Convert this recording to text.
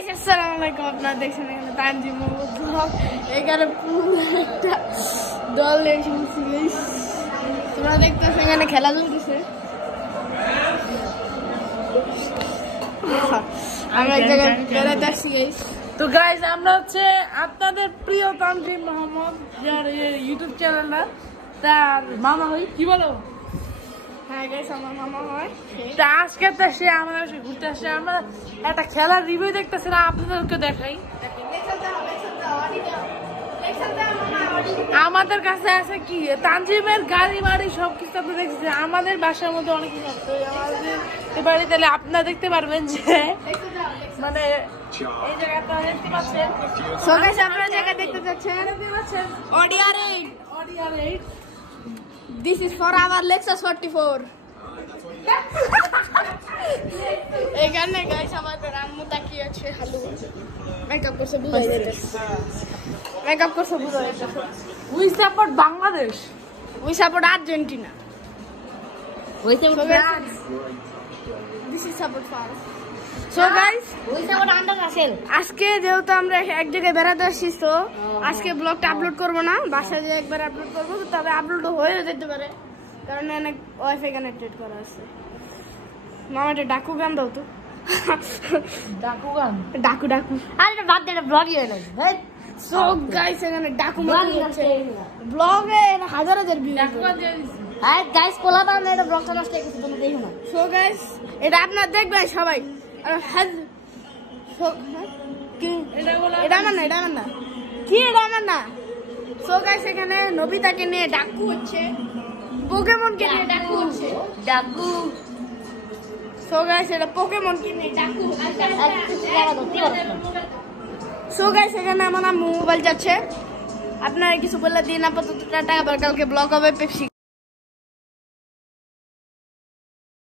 guys আসসালামু আলাইকুম আপনারা দেখছেন এখানে তানজিম ব্লগ এখানে পুরো একটা দল এসেছে গাইস তোমরা দেখতেছো এখানে খেলা চলতেছে আমরা এক জায়গায় বেড়াতে আসছি গাইস তো গাইস আমরা হচ্ছে আপনাদের প্রিয় তানজিম মোহাম্মদ যার ইউটিউব চ্যানেলটা তার মামা হই কি বলো হ্যাঁ গাইস আমার মামা হয় তা আজকে তো সে আমাদের সাথে ঘুরতে আসছে আমরা একটা খেলার রিভিউ দেখতেছি না আপনাদেরকে দেখাই আমাদের কাছে আছে কি তানজিমের গাড়ি বাড়ি সবকিছু আপনি দেখছি আমাদের বাসার মধ্যে অনেক কিছু আছে আমাদের বাড়ি তাহলে আপনারা দেখতে পারবেন যে মানে এই জায়গাটা দেখতে পাচ্ছেন সো গাইস আপনারা জায়গা দেখতে যাচ্ছেন অডিয়ার 8 This is for our Lexus 44 এখানে গাইস আমাদের আম্মু তাকিয়ে আছে হ্যালো মেকআপ করছে বুঝাই দিতেছে মেকআপ করছে বুঝাই দিতেছে we support Bangladesh we support Argentina we support France This is support France So guys, we support international আজকে যেহেতু আমরা এক জায়গায় বেড়াতে আসছি তো আজকে ব্লগটা আপলোড করব না বাসায় যে একবার আপলোড করব তবে আপলোড হয়ে যেতে পারে কারণ অনেক ওয়াইফাই কানেক্টেড করা আছে মামাটা ডাকু গান দাও তো ডাকু গান ডাকু ডাকু আরে বাদ দে ব্লগই হলো সো গাইস এখানে ডাকু মারি হচ্ছে ব্লগে হাজার ভিউ ডাকু গান দিয়ে হ্যাঁ গাইস পোলা বান এটা ব্লগটা নষ্ট করে কিছু দেখো না সো গাইস এটা আপনারা দেখবেন সবাই আর কি এটা আমার না কি এটা আমার না সো গাইস এখানে নবিতাকে নিয়ে ডাকু হচ্ছে পোকেমনকে নিয়ে ডাকু হচ্ছে ডাকু সো গাইস এটা পোকেমনকে নিয়ে ডাকু সো গাইস এখানে আমার মোবাইল যাচ্ছে আপনারা কিছু বলে দিন আপাতত টাটা আবার কালকে ব্লগ হবে পেপসি